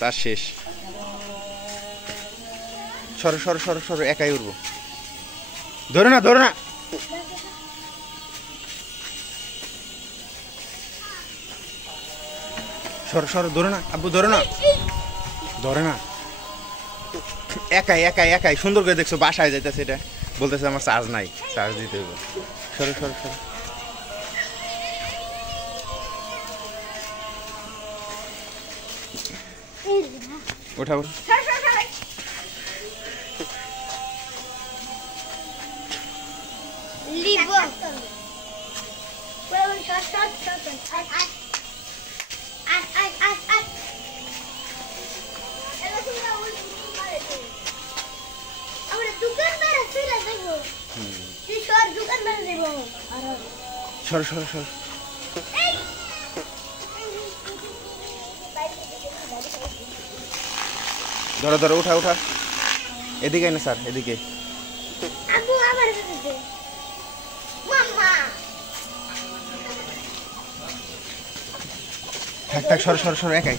তার শেষ। সরো সরো সরো সরো, একাই উঠবো। ধরে না ধরে না। সরো সরো, ধরে না আব্বু, ধরে না, ধরে না। একাই একাই একাই সুন্দর করে দেখছো, বাসায় যাইতেছে, এটা বলতেছে আমার চার্জ নাই, চার্জ দিতে হবে। সরো সরো সরো। ওঠা ওঠা। সরো সরো সরো। ধরো ধরো, উঠা উঠা। এদিকে না স্যার, এদিকে। থাক থাক, সরো সরো সরো, একাই।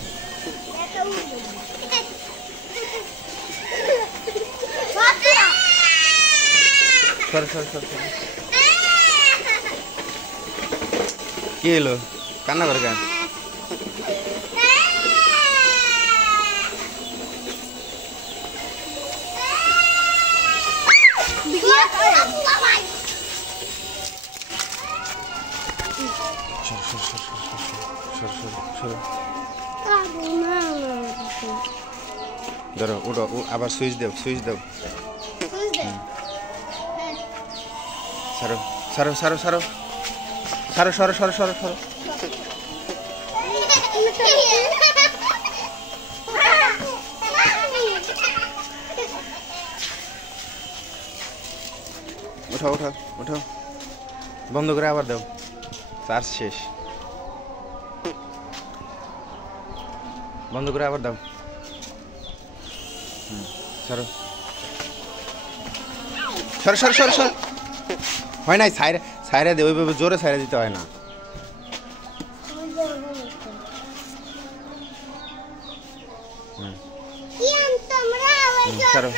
সরো সরো সরো। কি এলো, কান্না করে কেন? ধরো, উঠো, আবার সুইচ দাও, সুইচ দাও। সারো সারো সারো সারো সারো সরো সরো সরো সরো। উঠাও উঠাও উঠাও, বন্ধ করে আবার দাও, চার্জ শেষ। বন্ধ করে আবার দাও। সরো সরো সরো সরো সরো। হয় নাই, সাইরে সাইরে দে, ওইভাবে জোরে সাইরে দিতে হয় না। সরো।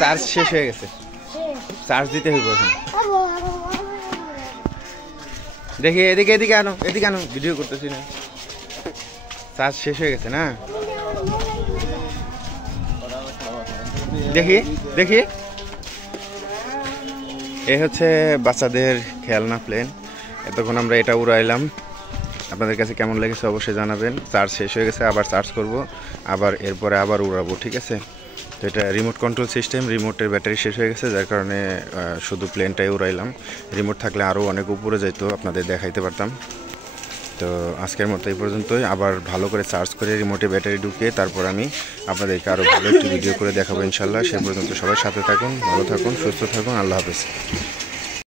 চার্জ শেষ হয়ে গেছে, চার্জ দিতে হইব এখন। দেখি এদিকে, এদিকে আনো, এদিকে আনো, ভিডিও করতেছি না। চার্জ শেষ হয়ে গেছে না, দেখি দেখি। এ হচ্ছে বাচ্চাদের খেলনা প্লেন। এতক্ষণ আমরা এটা উড়াইলাম, আপনাদের কাছে কেমন লেগেছে অবশ্যই জানাবেন। চার্জ শেষ হয়ে গেছে, আবার চার্জ করব, আবার এরপরে আবার উড়াবো, ঠিক আছে? তো এটা রিমোট কন্ট্রোল সিস্টেম, রিমোটের ব্যাটারি শেষ হয়ে গেছে, যার কারণে শুধু প্লেনটাই উড়াইলাম। রিমোট থাকলে আরও অনেক উপরে যাইতো, আপনাদের দেখাইতে পারতাম। তো আজকের মতো এই পর্যন্তই। আবার ভালো করে চার্জ করে রিমোটে ব্যাটারি ঢুকিয়ে তারপর আমি আপনাদেরকে আরও ভালো একটি ভিডিও করে দেখাবো ইনশাল্লাহ। সে পর্যন্ত সবাই সাথে থাকুন, ভালো থাকুন, সুস্থ থাকুন, আল্লাহ হাফেজ।